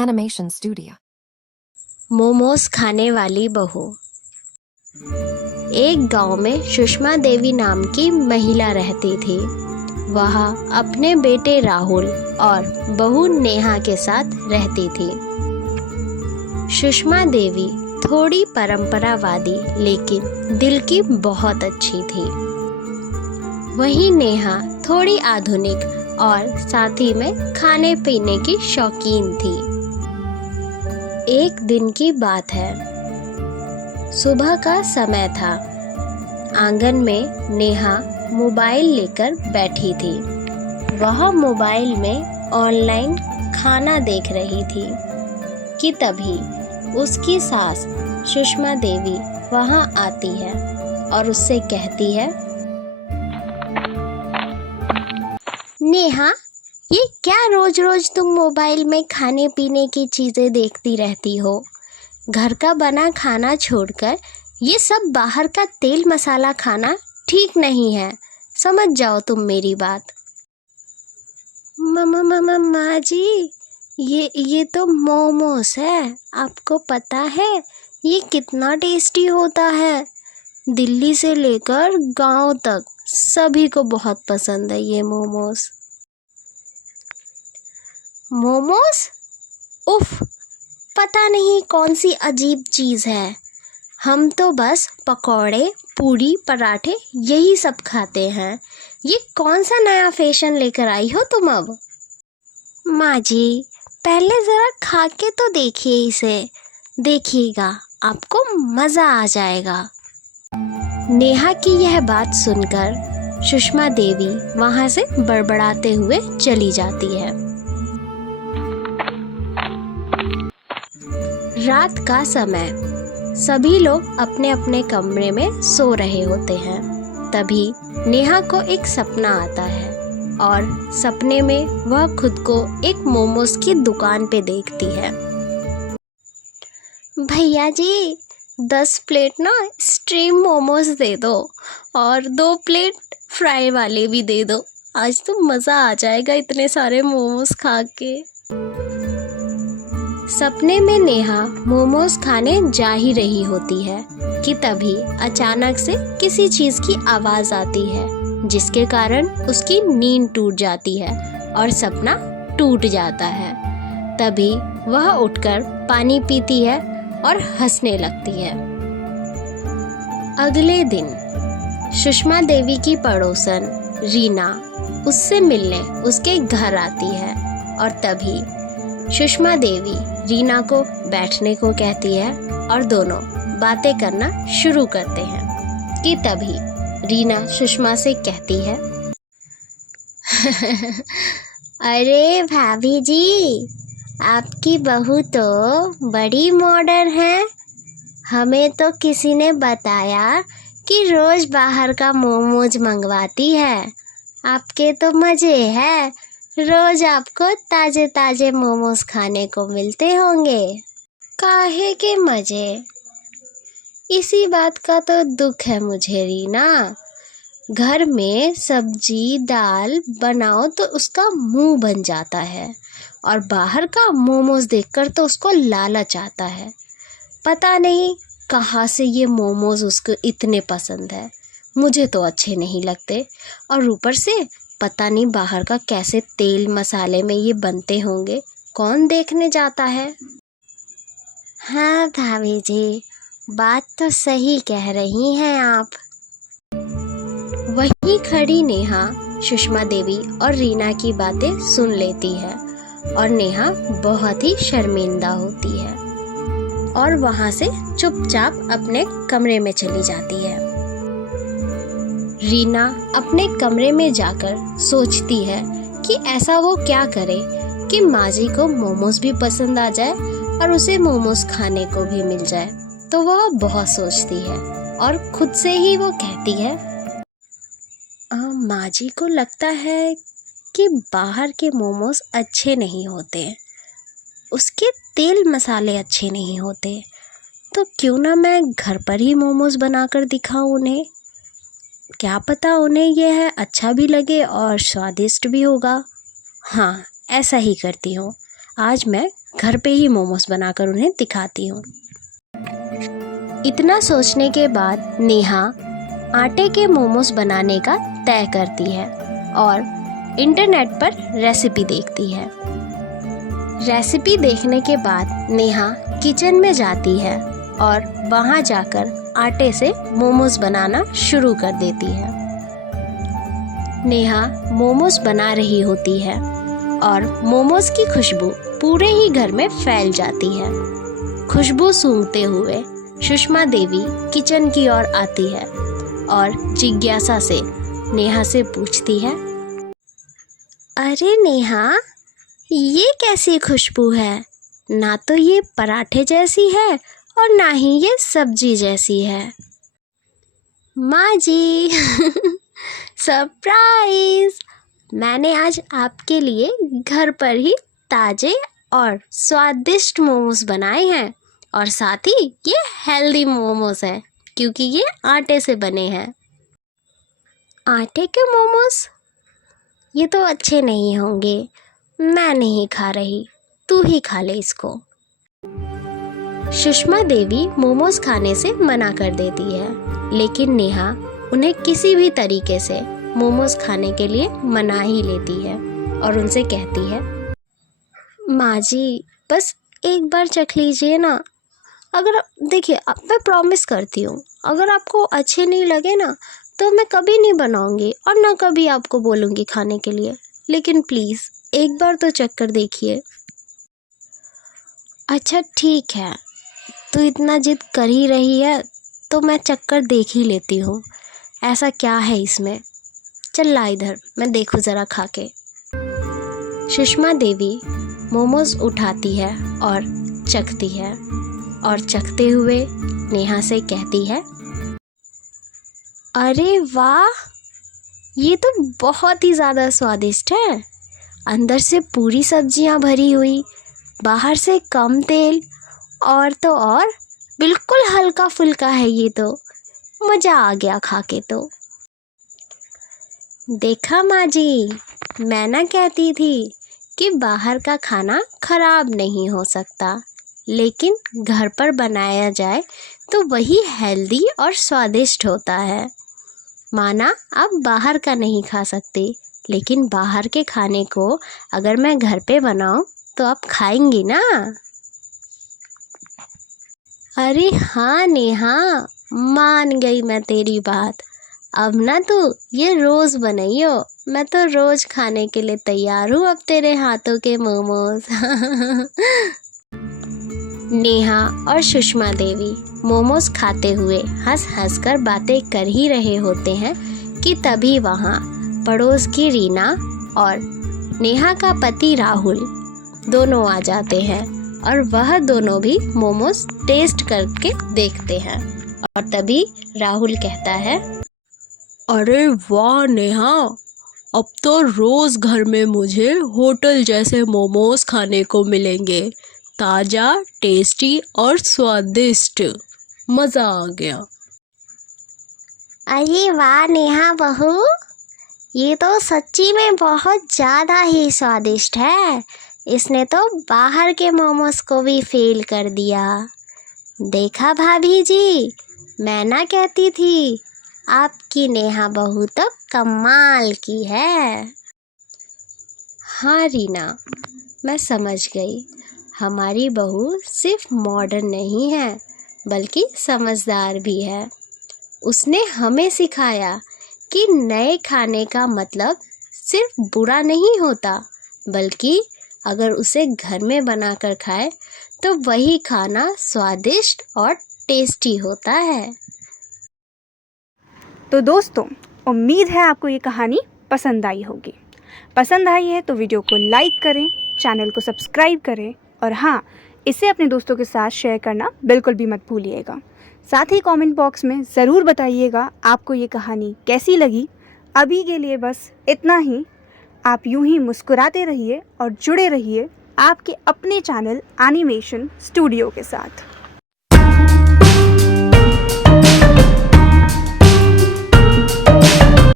Animation Studio. Momos खाने वाली बहू। एक गांव में सुषमा देवी नाम की महिला रहती थी। वह अपने बेटे राहुल और बहू नेहा के साथ रहती थी। सुषमा देवी थोड़ी परंपरावादी लेकिन दिल की बहुत अच्छी थी। वहीं नेहा थोड़ी आधुनिक और साथ ही में खाने पीने की शौकीन थी। एक दिन की बात है। सुबह का समय था। आंगन में नेहा मोबाइल लेकर बैठी थी। वह मोबाइल में ऑनलाइन खाना देख रही थी कि तभी उसकी सास सुषमा देवी वहां आती है और उससे कहती है, नेहा, ये क्या रोज रोज तुम मोबाइल में खाने पीने की चीज़ें देखती रहती हो? घर का बना खाना छोड़कर ये सब बाहर का तेल मसाला खाना ठीक नहीं है। समझ जाओ तुम मेरी बात। माँ जी, ये तो मोमोस है। आपको पता है ये कितना टेस्टी होता है? दिल्ली से लेकर गांव तक सभी को बहुत पसंद है ये मोमोस। मोमोस? उफ, पता नहीं कौन सी अजीब चीज़ है। हम तो बस पकौड़े, पूरी, पराठे यही सब खाते हैं। ये कौन सा नया फैशन लेकर आई हो तुम अब? माँ जी, पहले ज़रा खा के तो देखिए इसे। देखिएगा, आपको मज़ा आ जाएगा। नेहा की यह बात सुनकर सुषमा देवी वहाँ से बड़बड़ाते हुए चली जाती है। रात का समय। सभी लोग अपने अपने कमरे में सो रहे होते हैं। तभी नेहा को एक सपना आता है और सपने में वह खुद को एक मोमोज की दुकान पे देखती है। भैया जी, 10 प्लेट ना स्टीम मोमोज दे दो और 2 प्लेट फ्राई वाले भी दे दो। आज तो मज़ा आ जाएगा इतने सारे मोमोज खा के। सपने में नेहा मोमोज खाने जा ही रही होती है कि तभी अचानक से किसी चीज़ की आवाज़ आती है, जिसके कारण उसकी नींद टूट जाती है और सपना टूट जाता है। तभी वह उठकर पानी पीती है और हंसने लगती है। अगले दिन सुषमा देवी की पड़ोसन रीना उससे मिलने उसके घर आती है और तभी सुषमा देवी रीना को बैठने को कहती है और दोनों बातें करना शुरू करते हैं कि तभी रीना सुषमा से कहती है, अरे भाभी जी, आपकी बहू तो बड़ी मॉडर्न है। हमें तो किसी ने बताया कि रोज बाहर का मोमोज मंगवाती है। आपके तो मज़े है, रोज आपको ताजे ताजे मोमोज खाने को मिलते होंगे। काहे के मज़े? इसी बात का तो दुख है मुझे रीना। घर में सब्जी दाल बनाओ तो उसका मुंह बन जाता है और बाहर का मोमोज देखकर तो उसको लालच आता है। पता नहीं कहाँ से ये मोमोज उसको इतने पसंद है। मुझे तो अच्छे नहीं लगते और ऊपर से पता नहीं बाहर का कैसे तेल मसाले में ये बनते होंगे। कौन देखने जाता है? हाँ भाभी जी, बात तो सही कह रही हैं आप। वहीं खड़ी नेहा सुषमा देवी और रीना की बातें सुन लेती है और नेहा बहुत ही शर्मिंदा होती है और वहाँ से चुपचाप अपने कमरे में चली जाती है। रीना अपने कमरे में जाकर सोचती है कि ऐसा वो क्या करे कि माँ जी को मोमोज भी पसंद आ जाए और उसे मोमोज खाने को भी मिल जाए। तो वह बहुत सोचती है और खुद से ही वो कहती है, माँ जी को लगता है कि बाहर के मोमोज अच्छे नहीं होते, उसके तेल मसाले अच्छे नहीं होते, तो क्यों ना मैं घर पर ही मोमोज बनाकर दिखाऊं उन्हें। क्या पता उन्हें यह अच्छा भी लगे और स्वादिष्ट भी होगा। हाँ, ऐसा ही करती हूँ। आज मैं घर पे ही मोमोज बनाकर उन्हें दिखाती हूँ। इतना सोचने के बाद नेहा आटे के मोमोज बनाने का तय करती है और इंटरनेट पर रेसिपी देखती है। रेसिपी देखने के बाद नेहा किचन में जाती है और वहाँ जाकर आटे से मोमोज बनाना शुरू कर देती है। नेहा मोमोज बना रही होती है और मोमोज की खुशबू पूरे ही घर में फैल जाती है। खुशबू सूंघते हुए सुषमा देवी किचन की ओर आती है और जिज्ञासा से नेहा से पूछती है, अरे नेहा, ये कैसी खुशबू है? ना तो ये पराठे जैसी है और ना ही ये सब्जी जैसी है। माँ जी सरप्राइज! मैंने आज आपके लिए घर पर ही ताज़े और स्वादिष्ट मोमोज बनाए हैं और साथ ही ये हेल्दी मोमोज है क्योंकि ये आटे से बने हैं। आटे के मोमोज? ये तो अच्छे नहीं होंगे, मैं नहीं खा रही, तू ही खा ले इसको। सुषमा देवी मोमोज खाने से मना कर देती है, लेकिन नेहा उन्हें किसी भी तरीके से मोमोज खाने के लिए मना ही लेती है और उनसे कहती है, माँ जी बस एक बार चख लीजिए ना। अगर देखिए, मैं प्रॉमिस करती हूँ, अगर आपको अच्छे नहीं लगे ना तो मैं कभी नहीं बनाऊँगी और ना कभी आपको बोलूँगी खाने के लिए, लेकिन प्लीज़ एक बार तो चख कर देखिए। अच्छा ठीक है, तू इतना जिद कर ही रही है तो मैं चख कर देख ही लेती हूँ, ऐसा क्या है इसमें। चल ला इधर, मैं देखूँ ज़रा खा के। सुषमा देवी मोमोज उठाती है और चखती है और चखते हुए नेहा से कहती है, अरे वाह, ये तो बहुत ही ज़्यादा स्वादिष्ट है। अंदर से पूरी सब्जियां भरी हुई, बाहर से कम तेल और तो और बिल्कुल हल्का फुल्का है। ये तो मज़ा आ गया खा के तो। देखा माँ जी, मैं ना कहती थी कि बाहर का खाना खराब नहीं हो सकता, लेकिन घर पर बनाया जाए तो वही हेल्दी और स्वादिष्ट होता है। माना आप बाहर का नहीं खा सकते, लेकिन बाहर के खाने को अगर मैं घर पे बनाऊं तो आप खाएंगी ना। अरे हाँ नेहा, मान गई मैं तेरी बात। अब ना तू ये रोज़ बनाइयो, मैं तो रोज़ खाने के लिए तैयार हूँ अब तेरे हाथों के मोमोज। नेहा और सुषमा देवी मोमोज खाते हुए हंस हंस कर बातें कर ही रहे होते हैं कि तभी वहाँ पड़ोस की रीना और नेहा का पति राहुल दोनों आ जाते हैं और वह दोनों भी मोमोज टेस्ट करके देखते हैं। और तभी राहुल कहता है, अरे वाह नेहा, अब तो रोज़ घर में मुझे होटल जैसे मोमोज खाने को मिलेंगे। ताज़ा, टेस्टी और स्वादिष्ट, मज़ा आ गया। अरे वाह नेहा बहू, ये तो सच्ची में बहुत ज़्यादा ही स्वादिष्ट है। इसने तो बाहर के मोमोज को भी फेल कर दिया। देखा भाभी जी, मैं ना कहती थी, आपकी नेहा बहू तो कमाल की है। हाँ रीना, मैं समझ गई। हमारी बहू सिर्फ मॉडर्न नहीं है बल्कि समझदार भी है। उसने हमें सिखाया कि नए खाने का मतलब सिर्फ बुरा नहीं होता, बल्कि अगर उसे घर में बनाकर खाए तो वही खाना स्वादिष्ट और टेस्टी होता है। तो दोस्तों, उम्मीद है आपको ये कहानी पसंद आई होगी। पसंद आई है तो वीडियो को लाइक करें, चैनल को सब्सक्राइब करें और हाँ, इसे अपने दोस्तों के साथ शेयर करना बिल्कुल भी मत भूलिएगा। साथ ही कमेंट बॉक्स में ज़रूर बताइएगा आपको ये कहानी कैसी लगी। अभी के लिए बस इतना ही। आप यूं ही मुस्कुराते रहिए और जुड़े रहिए आपके अपने चैनल एनिमेशन स्टूडियो के साथ।